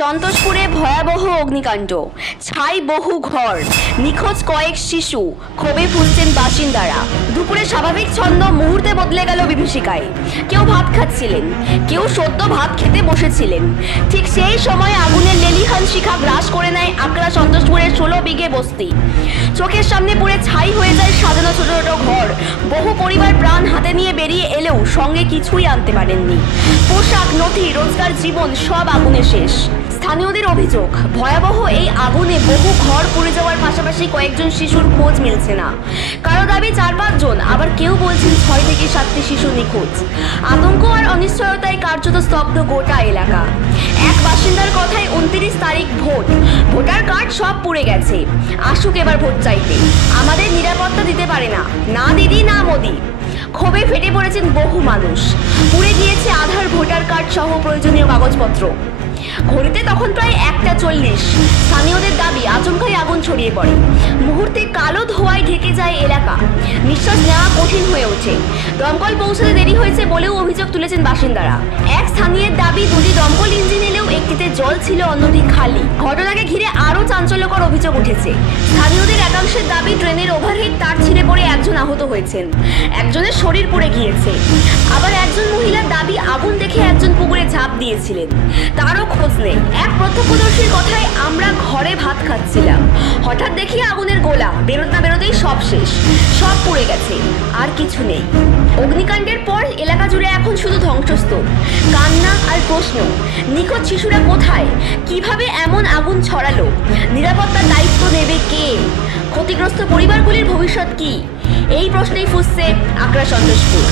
সন্তোষপুরে ভয়াবহ অগ্নিকাণ্ড, ছাই বহু ঘর, নিখোঁজ কয়েক শিশু, ক্ষোভে ফুলছেন বাসিন্দারা। দুপুরে স্বাভাবিক ছন্দ মুহূর্তে বদলে গেল বিভীষিকায়। কেউ ভাত খাচ্ছিলেন, কেউ সদ্য ভাত খেতে বসেছিলেন। ঠিক সেই সময় আগুনের লেলিহান শিখা গ্রাস করে নেয় আকরা সন্তোষপুরের 16 বিঘে বস্তি। চোখের সামনে পুড়ে ছাই হয়ে যায় সাজানো ছোট ছোট ঘর। বহু পরিবার প্রাণ হাতে নিয়ে বেরিয়ে এলেও সঙ্গে কিছুই আনতে পারেননি। পোশাক, নথি, রোজগার, জীবন সব আগুনে শেষ। স্থানীয়দের অভিযোগ, ভয়াবহ এই আগুনে বহু ঘর পুড়ে যাওয়ার পাশাপাশি কয়েকজন শিশুর খোঁজ মিলছে না। কারো দাবি 4-5 জন, আবার কেউ বলছেন 6 থেকে 7টি শিশু নিখোঁজ। আতঙ্ক আর অনিশ্চয়তায় কার্যত স্তব্ধ গোটা এলাকা। এক বাসিন্দার কথায় 29 তারিখ ভোট, ভোটার কার্ড সব পুড়ে গেছে, আসুক এবার ভোট চাইতে। আমাদের নিরাপত্তা দিতে পারে না, না দিদি না মোদি। ক্ষোভে ফেটে পড়েছেন বহু মানুষ। পুড়ে গিয়েছে আধার ভোটার কার্ড সহ প্রয়োজনীয় কাগজপত্র। ঘড়িতে তখন প্রায় 1:40। স্থানীয়দের দাবি, আচমকাই আগুন ছড়িয়ে পড়ে, মুহূর্তে কালো ধোঁয়ায় ঢেকে যায় এলাকা। নিঃশ্বাস নেওয়া কঠিন হয়ে ওঠে। দমকল পৌঁছাতে দেরি হয়েছে বলেও অভিযোগ তুলেছেন বাসিন্দারা। এক স্থানীয়ের দাবি, 2টি দমকল ইঞ্জিন এলেও একটিতে জল ছিল, অন্যটি খালি। ঘটনাকে ঘিরে আরও চাঞ্চল্যকর অভিযোগ উঠেছে। স্থানীয়দের একাংশের দাবি, ট্রেনের ওভারহেড তার ছিঁড়ে পড়ে একজন আহত হয়েছেন, একজনের শরীর পুড়ে গিয়েছে। আবার একজন মহিলার দাবি, আগুন দেখে একজন পুকুরে ঝাঁপ দিয়েছিলেন, তারও খোঁজ নেই। এক প্রত্যক্ষদর্শীর কথায়, আমরা ঘরে ভাত খাচ্ছিলাম, হঠাৎ দেখি আগুনের গোলা, বেরোতে না বেরোতেই সব শেষ, সব পুড়ে গেছে, আর কিছু নেই। অগ্নিকাণ্ডের পর এলাকা জুড়ে এখন শুধু ধ্বংসস্তূপ, কান্না আর প্রশ্ন। নিখোঁজ শিশুরা কোথায়? কিভাবে এমন আগুন ছড়ালো? নিরাপত্তার দায়িত্ব নেবে কে? ক্ষতিগ্রস্ত পরিবারগুলির ভবিষ্যৎ কি? এই প্রশ্নেই ফুঁসছে আকরা সন্তোষপুর।